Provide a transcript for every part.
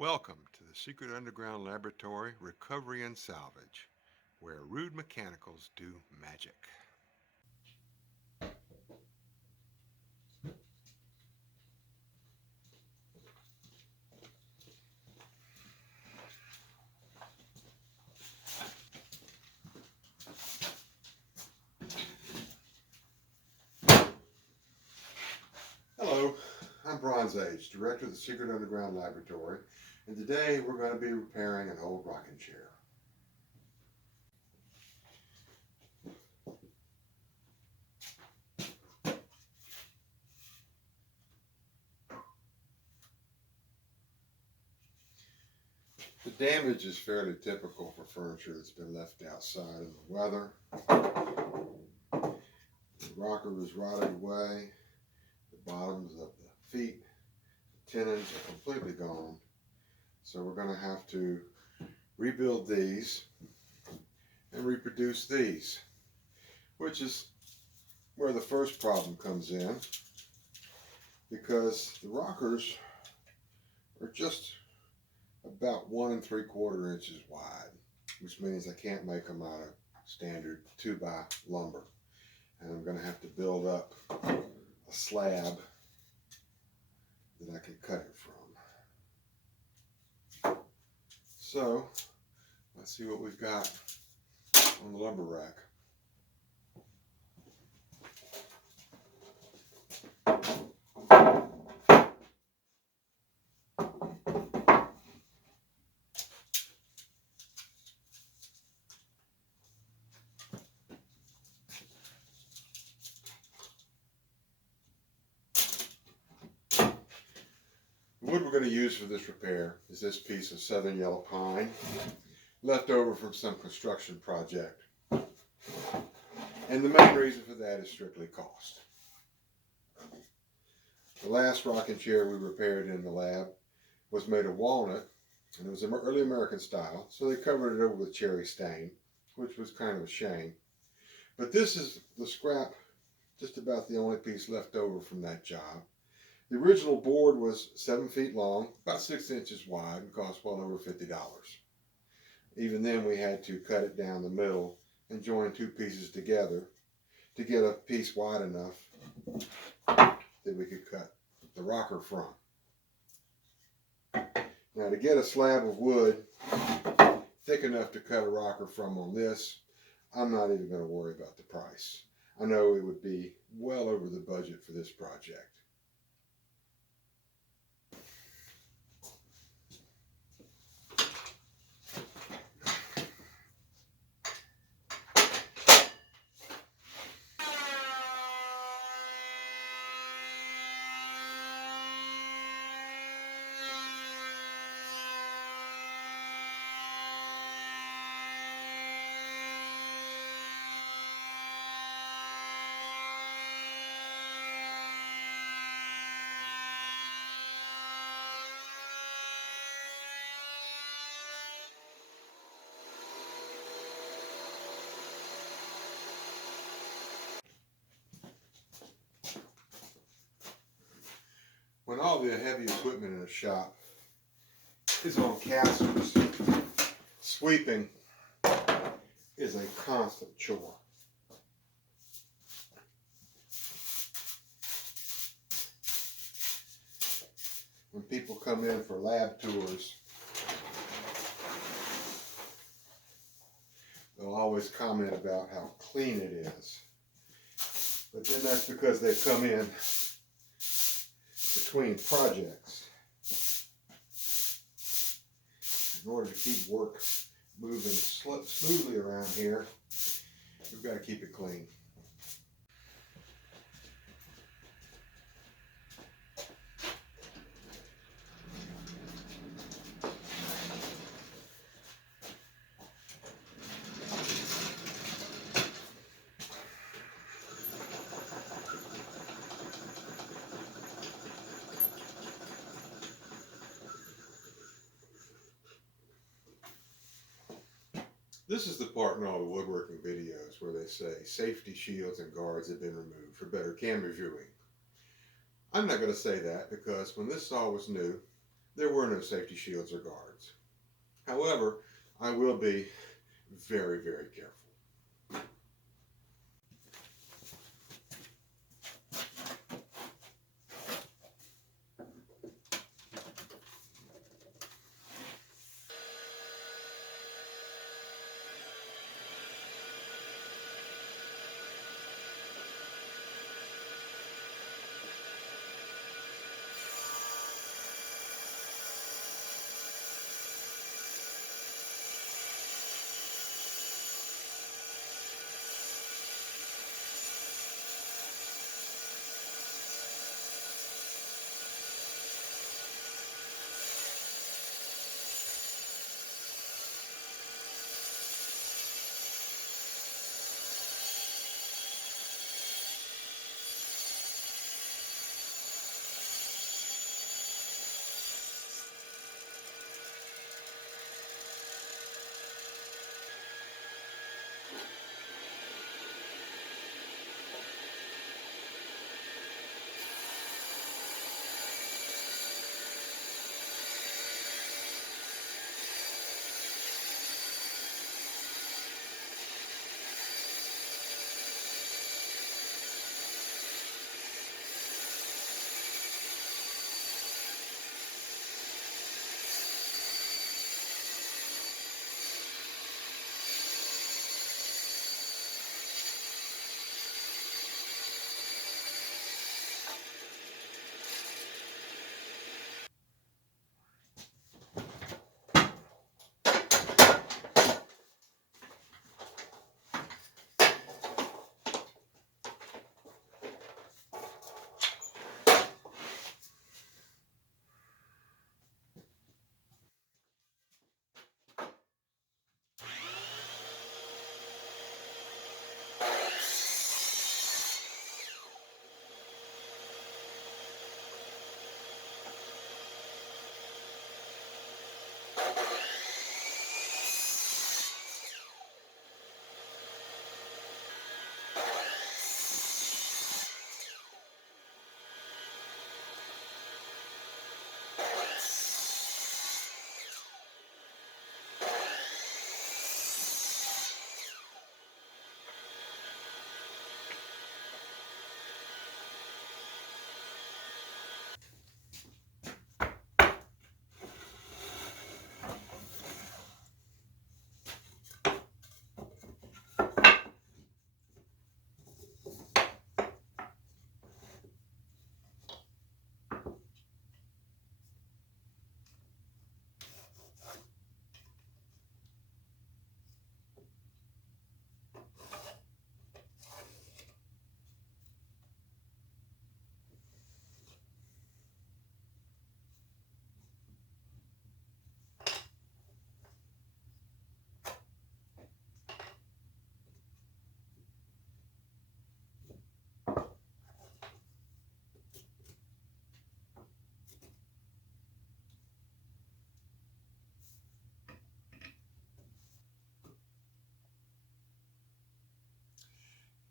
Welcome to the Secret Underground Laboratory Recovery and Salvage, where rude mechanicals do magic. Hello, I'm Bronze Age, Director of the Secret Underground Laboratory, and today we're going to be repairing an old rocking chair. The damage is fairly typical for furniture that's been left outside in the weather. The rocker is rotted away, the bottoms of the feet, the tenons are completely gone, so we're going to have to rebuild these and reproduce these, which is where the first problem comes in, because the rockers are just about 1 3/4 inches wide, which means I can't make them out of standard 2x lumber, and I'm going to have to build up a slab that I can cut it from. So let's see what we've got on the lumber rack. The wood we're going to use for this repair is this piece of southern yellow pine, left over from some construction project. And the main reason for that is strictly cost. The last rocking chair we repaired in the lab was made of walnut, and it was early American style, so they covered it over with cherry stain, which was kind of a shame. But this is the scrap, just about the only piece left over from that job. The original board was 7 feet long, about 6 inches wide, and cost well over $50. Even then, we had to cut it down the middle and join two pieces together to get a piece wide enough that we could cut the rocker from. Now, to get a slab of wood thick enough to cut a rocker from on this, I'm not even going to worry about the price. I know it would be well over the budget for this project. When all the heavy equipment in a shop is on casters, sweeping is a constant chore. When people come in for lab tours, they'll always comment about how clean it is. But then that's because they've come in between projects. In order to keep work moving smoothly around here, we've got to keep it clean. This is the part in all the woodworking videos where they say safety shields and guards have been removed for better camera viewing. I'm not going to say that because when this saw was new, There were no safety shields or guards. However, I will be very, very careful.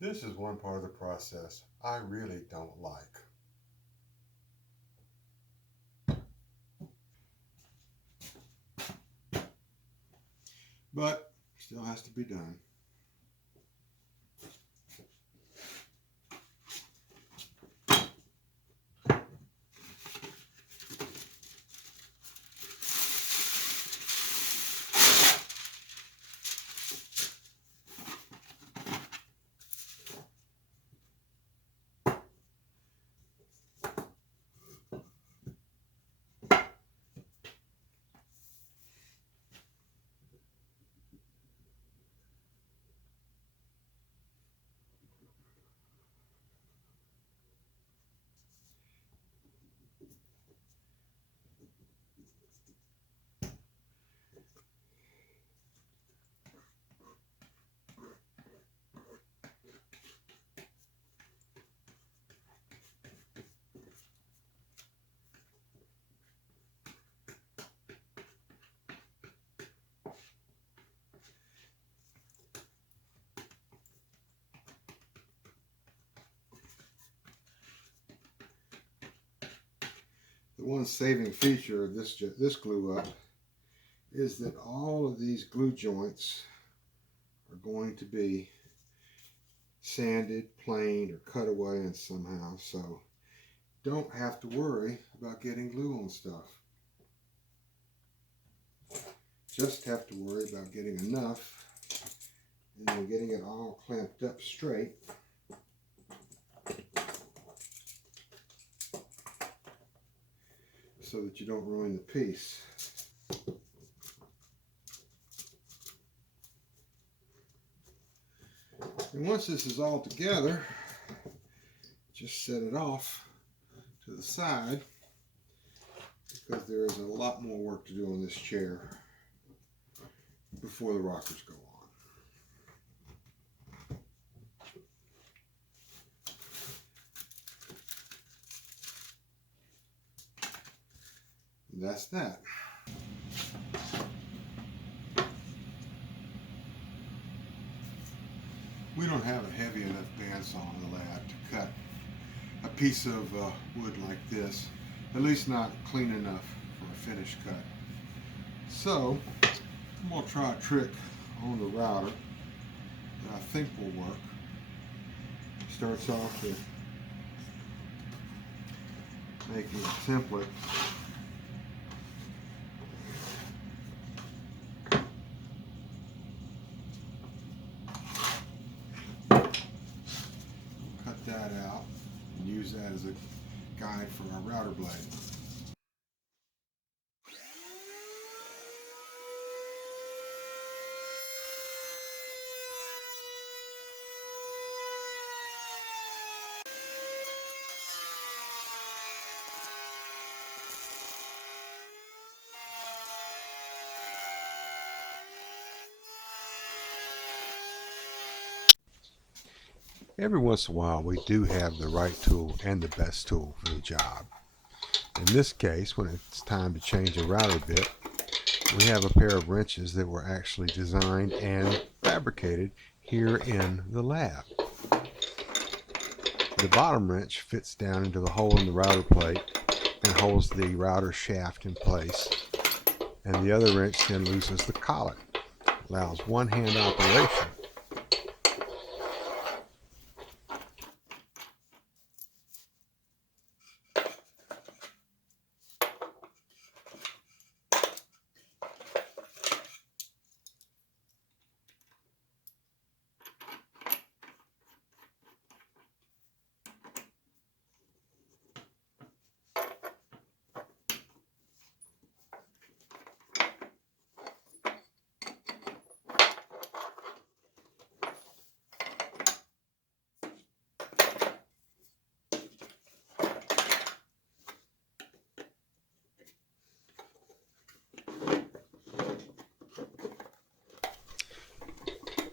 This is one part of the process I really don't like. But still has to be done. The one saving feature of this glue up is that all of these glue joints are going to be sanded, planed, or cut away in somehow, so don't have to worry about getting glue on stuff. Just have to worry about getting enough and then getting it all clamped up straight. So that you don't ruin the piece. And once this is all together, just set it off to the side because there is a lot more work to do on this chair before the rockers go on. And that's that. We don't have a heavy enough bandsaw in the lab to cut a piece of wood like this, at least not clean enough for a finished cut. So I'm going to try a trick on the router that I think will work. Starts off with making a template. Cut that out and use that as a guide for our router blade. Every once in a while we do have the right tool and the best tool for the job. In this case, when it's time to change a router bit, we have a pair of wrenches that were actually designed and fabricated here in the lab. The bottom wrench fits down into the hole in the router plate and holds the router shaft in place, and the other wrench then loosens the collet, allows one-hand operation.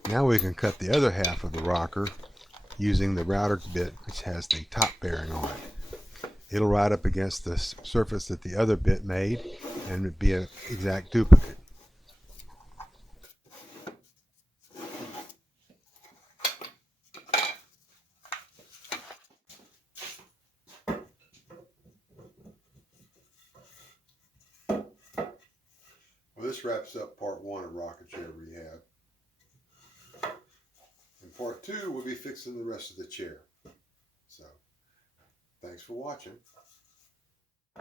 Now we can cut the other half of the rocker using the router bit, which has the top bearing on it. It'll ride up against the surface that the other bit made and be an exact duplicate. Well, this wraps up part 1 of Rocket Chair Rehab. In part 2, we'll be fixing the rest of the chair. So, thanks for watching.